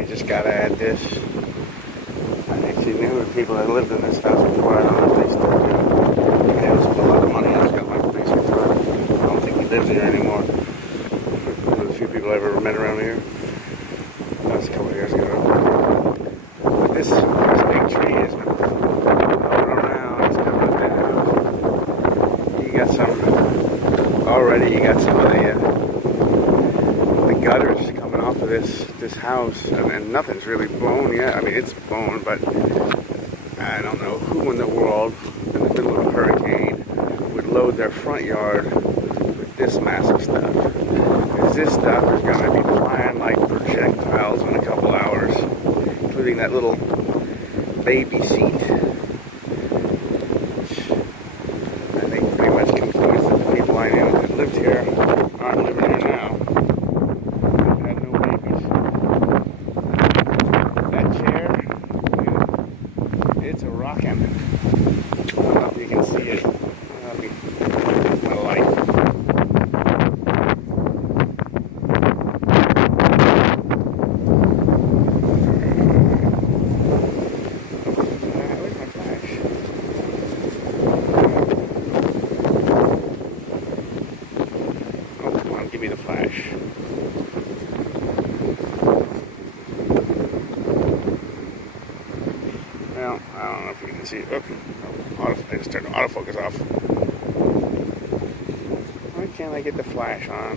I just gotta add this. I actually knew the people that lived in this house before. I don't know if they still do. The guy who spent a lot of money on it's got my basement car. I don't think he lives here anymore. One of the few people I ever met around here. That was a couple of years ago. But this big tree is blowing around. It's coming down. You got some already. You got some of the gutters coming off of this house, and nothing's really blown yet. I mean, it's blown, but I don't know who in the world in the middle of a hurricane would load their front yard with this massive stuff. Because this stuff is going to be flying like projectiles in a couple hours, including that little baby seat. I think pretty much concludes that the people I knew that lived here aren't living here now. It's a rockin'. I don't know if you can see it. It's my life. Where's my flash? Oh, come on, give me the flash. Well, I don't know if you can see it. Oh, I just turned the autofocus off. Why can't I get the flash on?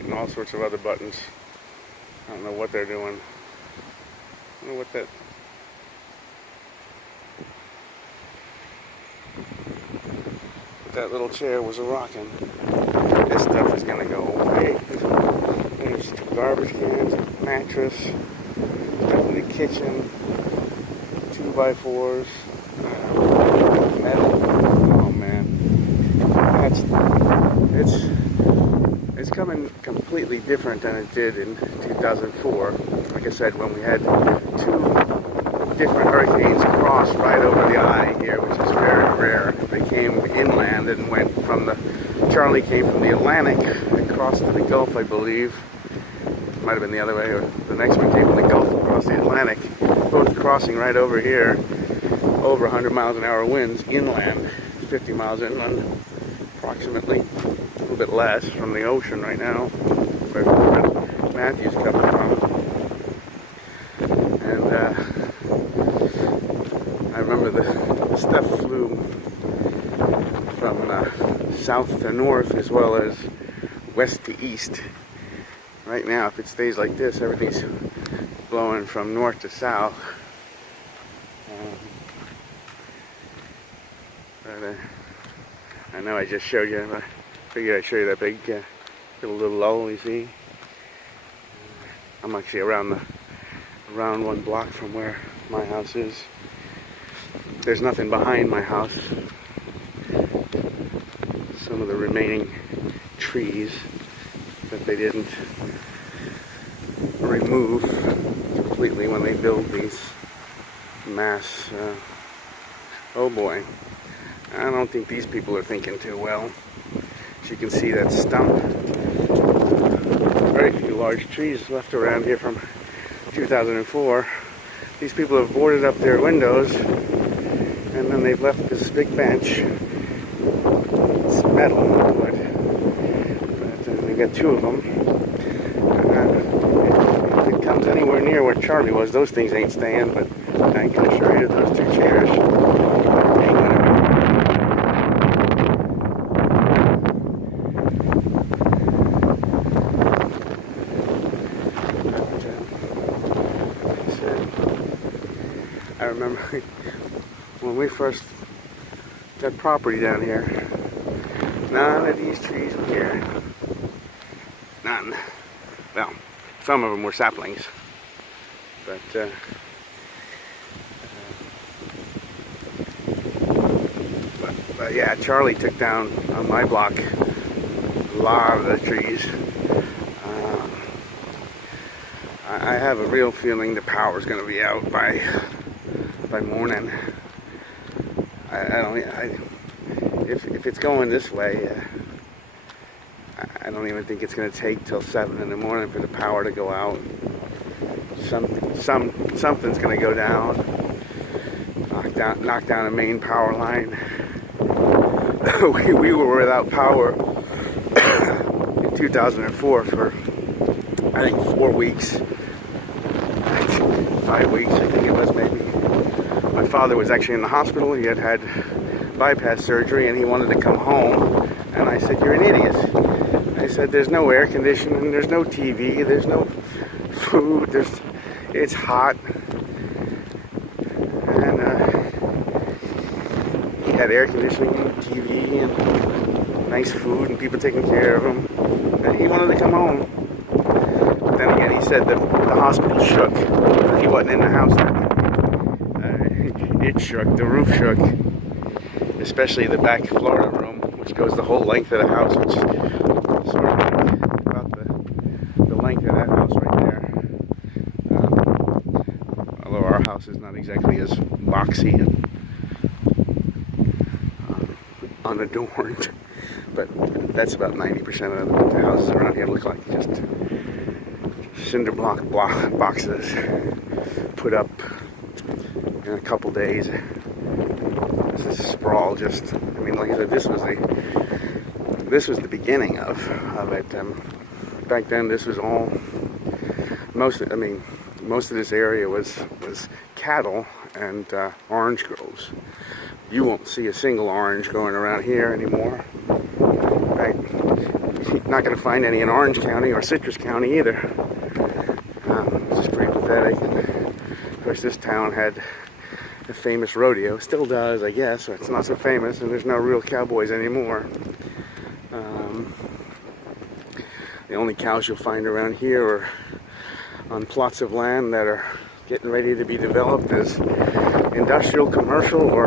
And all sorts of other buttons. I don't know what they're doing. I don't know what that... But that little chair was a-rocking. This stuff is gonna go away. There's two garbage cans, a mattress, definitely a kitchen, 2x4s, metal. Oh man, it's coming completely different than it did in 2004. Like I said, when we had two different hurricanes cross right over the eye here, which is very rare. They came inland and went from the Charlie came from the Atlantic across to the Gulf, I believe. Might have been the other way, or the next one came from the Gulf across the Atlantic, both crossing right over here, over 100 miles an hour winds inland, 50 miles inland, approximately, a little bit less from the ocean right now, where Matthew's coming from. And I remember the stuff flew from south to north as well as west to east. Right now, if it stays like this, everything's blowing from north to south. I know I just showed you, but I figured I'd show you that big little lull you see. I'm actually around one block from where my house is. There's nothing behind my house. Some of the remaining trees that they didn't remove completely when they build these mass. Oh boy, I don't think these people are thinking too well. As you can see, that stump. Very few large trees left around here from 2004. These people have boarded up their windows, and then they've left this big bench. It's metal wood. We've got two of them. If it comes anywhere near where Charlie was, those things ain't staying, but I can assure you those two chairs ain't gonna I remember when we first got property down here, none of these trees were here. None. Well, some of them were saplings, but yeah, Charlie took down on my block a lot of the trees. I have a real feeling the power's going to be out by morning. If it's going this way, I don't even think it's going to take till 7 in the morning for the power to go out. Something's going to go down. Knock down a main power line. we were without power in 2004 for, I think, 4 weeks. 5 weeks, I think it was, maybe. My father was actually in the hospital. He had had bypass surgery and he wanted to come home. And I said, "You're an idiot." I said, "There's no air conditioning, there's no TV, there's no food, it's hot." And he had air conditioning and TV and nice food and people taking care of him. And he wanted to come home. But then again, he said that the hospital shook. He wasn't in the house that night. It shook, the roof shook. Especially the back Florida room, which goes the whole length of the house, which is sort of about the length of that house right there. Although our house is not exactly as boxy and unadorned, but that's about 90% of the houses around here look like just cinder block boxes put up in a couple days. This is sprawl. Just, I mean, like I said, this was the beginning of it. Back then, this was all most of this area was cattle and orange groves. You won't see a single orange growing around here anymore. Right? You're not going to find any in Orange County or Citrus County either. It's just pretty pathetic. And of course, this town had a famous rodeo, still does, I guess. It's not so famous, and there's no real cowboys anymore. The only cows you'll find around here are on plots of land that are getting ready to be developed as industrial, commercial, or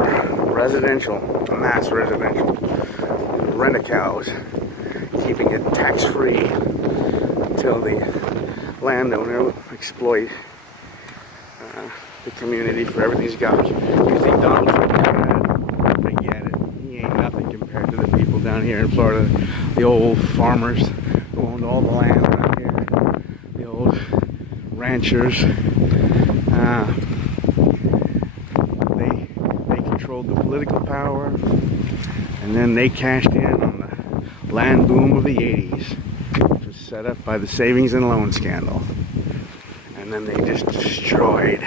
residential, mass residential. Rent-a-cows, keeping it tax-free until the landowner will exploit the community for everything he's got. You think Donald Trump is bad? Forget it. He ain't nothing compared to the people down here in Florida, the old farmers who owned all the land around here, the old ranchers. They controlled the political power, and then they cashed in on the land boom of the 80s, which was set up by the savings and loan scandal. And then they just destroyed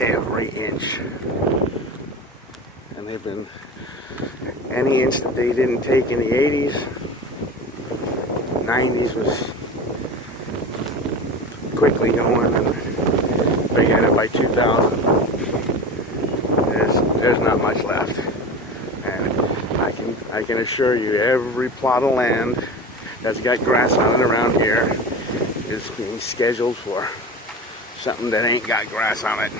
every inch. And they've been, any inch that they didn't take in the 80s, 90s was quickly going, and they had it by 2000. There's not much left. And I can assure you, every plot of land that's got grass on it around here is being scheduled for something that ain't got grass on it.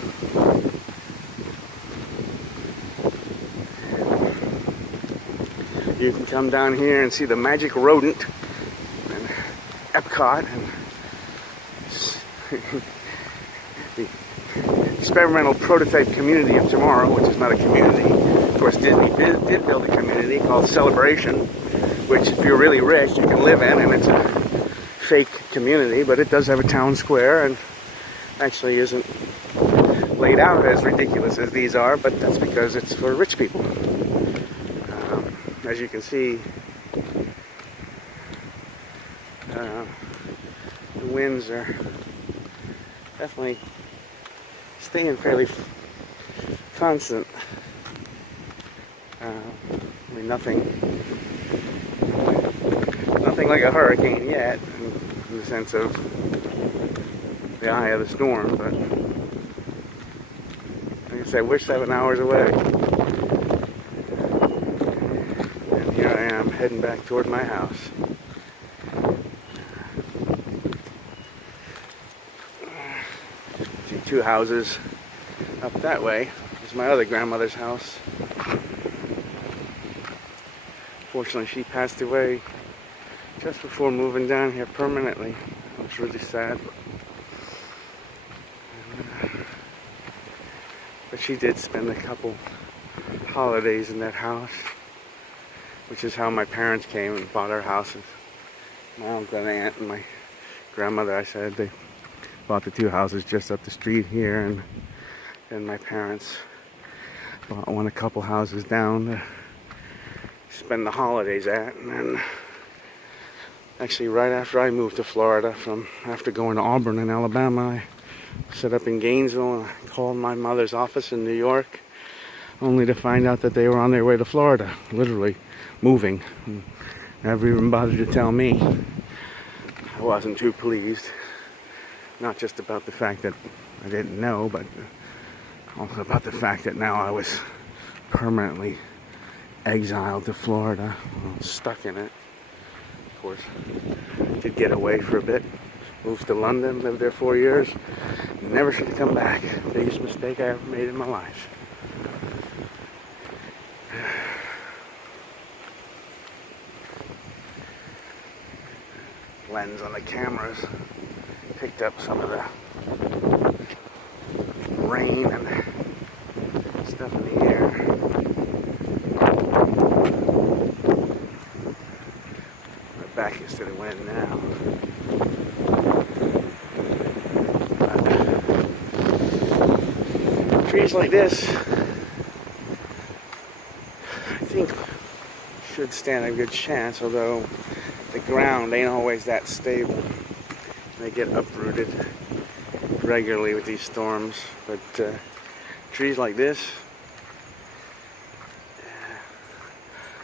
You can come down here and see the magic rodent and Epcot and the experimental prototype community of tomorrow, which is not a community. Of course, Disney did build a community called Celebration, which if you're really rich, you can live in, and it's a fake community, but it does have a town square and actually isn't laid out as ridiculous as these are, but that's because it's for rich people. As you can see, the winds are definitely staying fairly constant. I mean, nothing like a hurricane yet, in the sense of the eye of the storm, but like I said, we're 7 hours away. And here I am heading back toward my house. See 2 houses up that way is my other grandmother's house. Fortunately, she passed away just before moving down here permanently. It was really sad. But she did spend a couple holidays in that house, which is how my parents came and bought our house My uncle and aunt and my grandmother, I said, they bought the 2 houses just up the street here, and then my parents bought one a couple houses down to spend the holidays at. And then actually right after I moved to Florida, after going to Auburn in Alabama, I set up in Gainesville and I called my mother's office in New York, only to find out that they were on their way to Florida, literally moving. And never even bothered to tell me. I wasn't too pleased, not just about the fact that I didn't know, but also about the fact that now I was permanently exiled to Florida, stuck in it. Of course, did get away for a bit, moved to London, lived there 4 years, never should have come back. Biggest mistake I ever made in my life. Lens on the cameras picked up some of the rain and stuff in the air. My back is to the wind now. But trees like this, I think, should stand a good chance, although the ground ain't always that stable. They get uprooted regularly with these storms, but trees like this,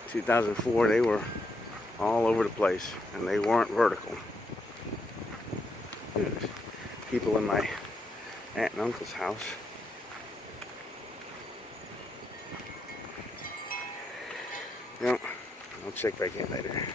2004, they were all over the place, and they weren't vertical. There's people in my aunt and uncle's house. You know, I'll check back in later.